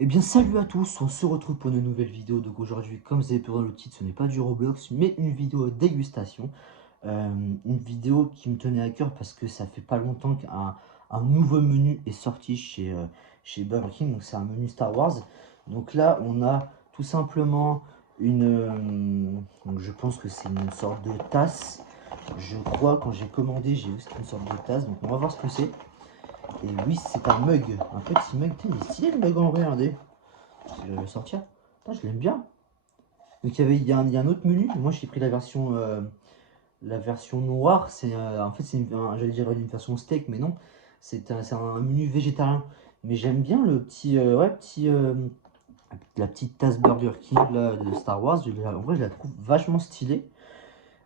Eh bien salut à tous, on se retrouve pour une nouvelle vidéo. Donc aujourd'hui, comme vous avez pu voir le titre, ce n'est pas du Roblox, mais une vidéo dégustation. Une vidéo qui me tenait à cœur parce que ça fait pas longtemps qu'un nouveau menu est sorti chez Burger King. Donc c'est un menu Star Wars. Donc là, on a tout simplement donc je pense que c'est une sorte de tasse. Je crois, quand j'ai commandé, j'ai vu que c'était une sorte de tasse. Donc on va voir ce que c'est. Et oui, c'est un mug, un petit mug. Putain, il est stylé le mug en vrai, regardez. Je vais le sortir. Putain, je l'aime bien. Donc il y a un autre menu. Moi, j'ai pris la version noire. C'est en fait, j'allais dire une version steak, mais non. C'est un menu végétarien. Mais j'aime bien le petit, la petite tasse Burger King là, de Star Wars. En vrai, je la trouve vachement stylée.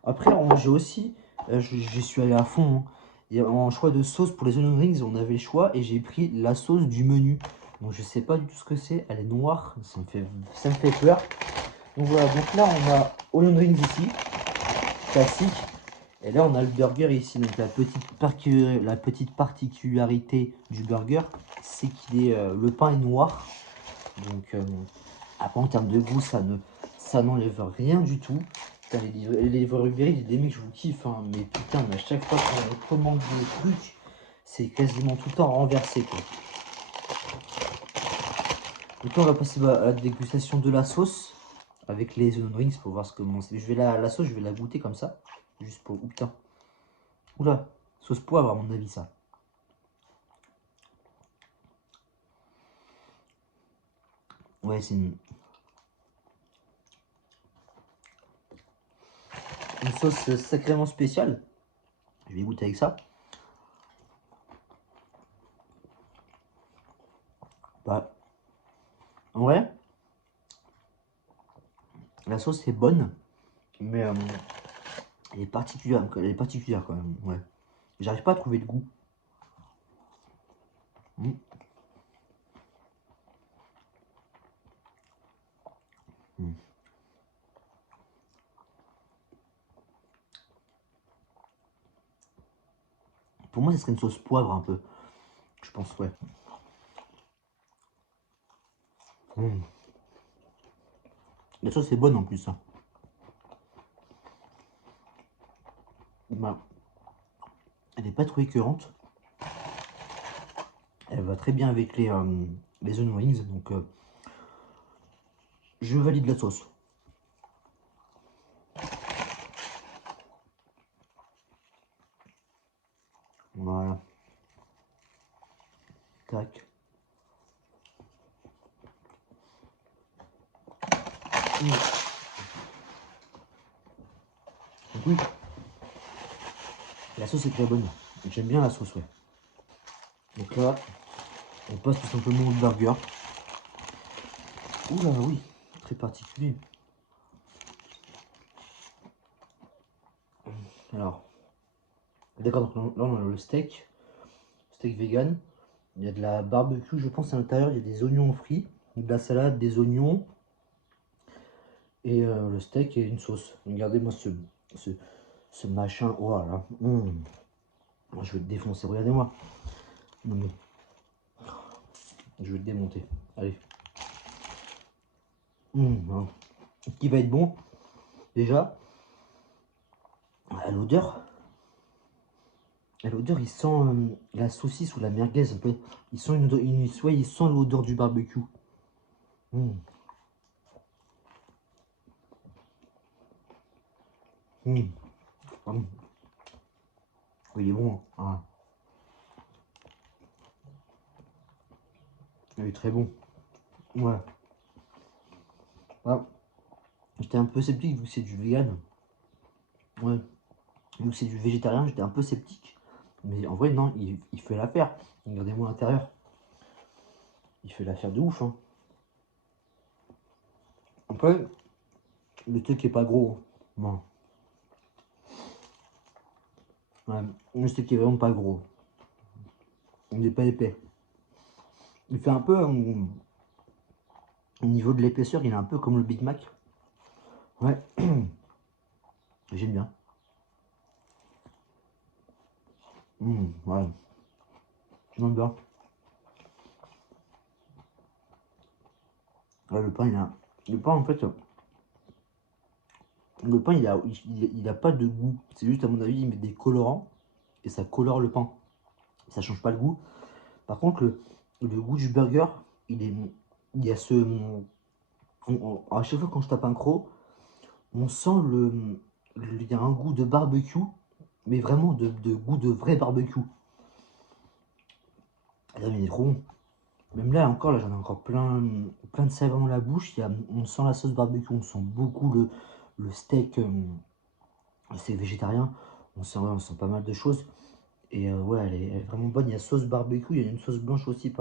Après, j'ai aussi, j'y suis allé à fond, hein. Et en choix de sauce pour les onion rings, on avait le choix et j'ai pris la sauce du menu. Donc je sais pas du tout ce que c'est. Elle est noire, ça me fait peur. Donc voilà, donc là on a onion rings ici, classique. Et là on a le burger ici. Donc la petite particularité du burger, c'est le pain est noir. Donc après en termes de goût, ça n'enlève rien du tout. Putain, les livreurs Uber Eats, des mecs, je vous kiffe, hein, mais putain, mais à chaque fois qu'on commande des trucs, c'est quasiment tout le temps renversé, quoi. Donc là, on va passer à la dégustation de la sauce avec les onion rings pour voir ce que c'est. La sauce, je vais la goûter comme ça, juste pour. Oh, putain. Oula, sauce poivre à mon avis, ça. Ouais, c'est une sauce sacrément spéciale. Je vais goûter avec ça. Bah, en vrai, la sauce est bonne, mais elle est particulière quand même. Ouais. J'arrive pas à trouver le goût. Mm. Mm. Pour moi, ce serait une sauce poivre un peu. Je pense, ouais. Mm. La sauce est bonne en plus, hein. Bah, elle n'est pas trop écœurante. Elle va très bien avec les onion rings. Donc, je valide la sauce. Voilà. Tac. Mm. Donc, oui, la sauce est très bonne. J'aime bien la sauce, ouais. Donc là, on passe tout simplement au burger. Oula, oui, très particulier. Alors, d'accord, donc là on a le steak vegan. Il y a de la barbecue, je pense à l'intérieur, il y a des oignons frits, de la salade, des oignons et le steak et une sauce. Regardez-moi ce, ce machin. Oh là là. Je vais te défoncer, regardez-moi. Non mais, je vais te démonter. Allez. Hein. Ce qui va être bon, déjà, à l'odeur. À l'odeur, il sent la saucisse ou la merguez un peu. Il sent il sent l'odeur du barbecue. Mmh. Mmh. Mmh. Il est bon, hein. Ah, il est très bon. Ouais. Ah, j'étais un peu sceptique vu que c'est du vegan. Ouais. Vu que c'est du végétarien, j'étais un peu sceptique. Mais en vrai, non, il fait l'affaire. Regardez-moi l'intérieur. Il fait l'affaire de ouf, hein. Après, le steak est pas gros. Non. Ouais, le steak est vraiment pas gros. Il n'est pas épais. Il fait un peu, au niveau de l'épaisseur, il est un peu comme le Big Mac. Ouais, j'aime bien. Ouais, j'aime bien. Le pain, le pain, en fait, le pain, il a pas de goût. C'est juste, à mon avis, il met des colorants et ça colore le pain. Ça change pas le goût. Par contre, le goût du burger, il y a ce... à chaque fois quand je tape un croc, on sent il y a un goût de barbecue, mais vraiment de goût de vrai barbecue. Là, il est trop bon. Même là, encore, là, j'en ai encore plein de saveurs dans la bouche. On sent la sauce barbecue, on sent beaucoup le steak, c'est végétarien. On sent pas mal de choses. Et ouais, elle est vraiment bonne. Il y a sauce barbecue, il y a une sauce blanche aussi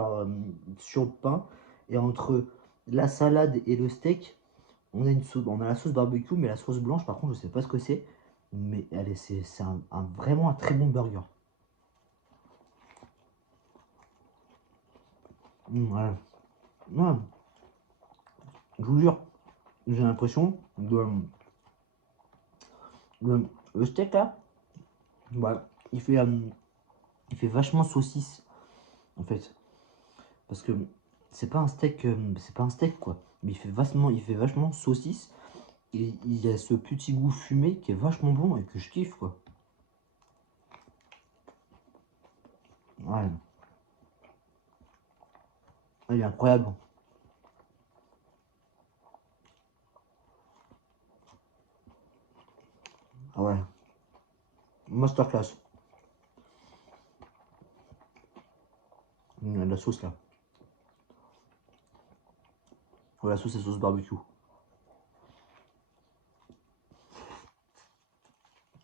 sur le pain. Et entre la salade et le steak, on a la sauce barbecue, mais la sauce blanche, par contre, je sais pas ce que c'est. Mais c'est vraiment un très bon burger. Ouais. Ouais, je vous jure, j'ai l'impression le steak là, ouais, il fait vachement saucisse en fait. Parce que c'est pas un steak quoi. Mais il fait vachement saucisse. Et il y a ce petit goût fumé qui est vachement bon et que je kiffe quoi. Ouais, il est incroyable. Ah ouais, masterclass. La sauce là. Ouais, la sauce, c'est sauce barbecue.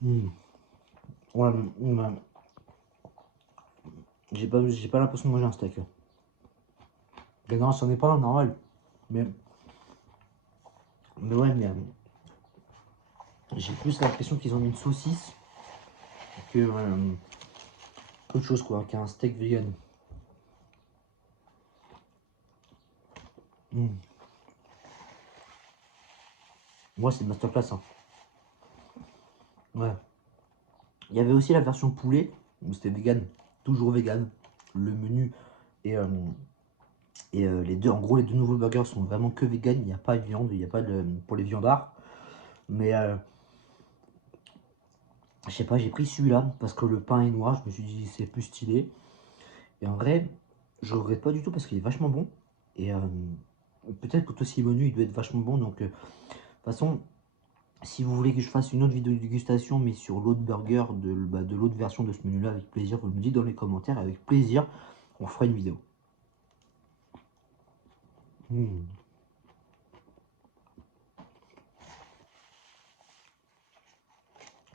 Mm. Ouais, ouais. J'ai pas l'impression de manger un steak. Et non, c'en est pas un normal. Mais, mais ouais, mais j'ai plus l'impression qu'ils ont mis une saucisse qu'autre chose quoi, qu'un steak vegan. Mm. Moi, c'est une masterclass. Hein. Ouais. Il y avait aussi la version poulet, où c'était vegan, toujours vegan. Le menu les deux, en gros, les deux nouveaux burgers sont vraiment que vegan. Il n'y a pas de viande, il n'y a pas de pour les viandards. Mais je sais pas, j'ai pris celui-là parce que le pain est noir. Je me suis dit c'est plus stylé. Et en vrai, je regrette pas du tout parce qu'il est vachement bon. Et peut-être que aussi le menu il doit être vachement bon. Donc de toute façon, si vous voulez que je fasse une autre vidéo de dégustation, mais sur l'autre burger, de l'autre version de ce menu-là, avec plaisir, vous me dites dans les commentaires, avec plaisir, on fera une vidéo. Mmh.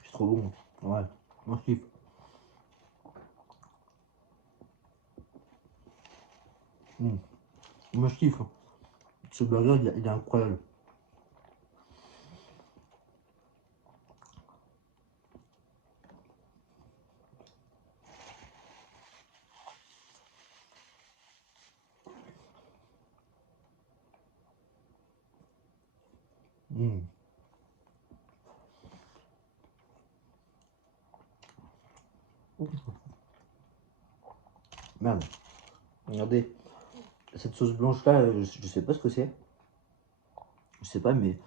C'est trop bon. Ouais, moi je kiffe. Mmh. Moi je kiffe. Ce burger, il est incroyable. Mmh. Merde, regardez, cette sauce blanche là, je sais pas ce que c'est. Je sais pas, mais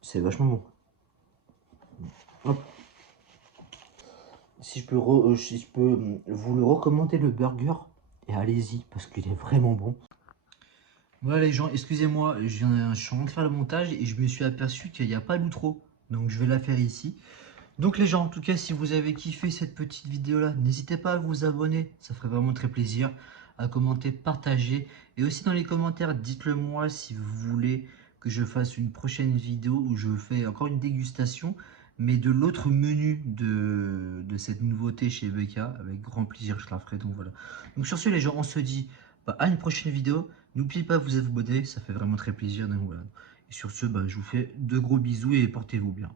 c'est vachement bon. Hop. Si je peux vous le recommander le burger, et allez-y, parce qu'il est vraiment bon. Voilà les gens, excusez-moi, je suis en train de faire le montage et je me suis aperçu qu'il n'y a pas d'outro. Donc je vais la faire ici. Donc les gens, en tout cas, si vous avez kiffé cette petite vidéo-là, n'hésitez pas à vous abonner, ça ferait vraiment très plaisir, à commenter, partager. Et aussi dans les commentaires, dites-le moi si vous voulez que je fasse une prochaine vidéo où je fais encore une dégustation, mais de l'autre menu de cette nouveauté chez BK. Avec grand plaisir, je la ferai, donc voilà. Donc sur ce les gens, on se dit à une prochaine vidéo. N'oubliez pas de vous abonner, ça fait vraiment très plaisir, donc voilà. Et sur ce, je vous fais de gros bisous et portez-vous bien.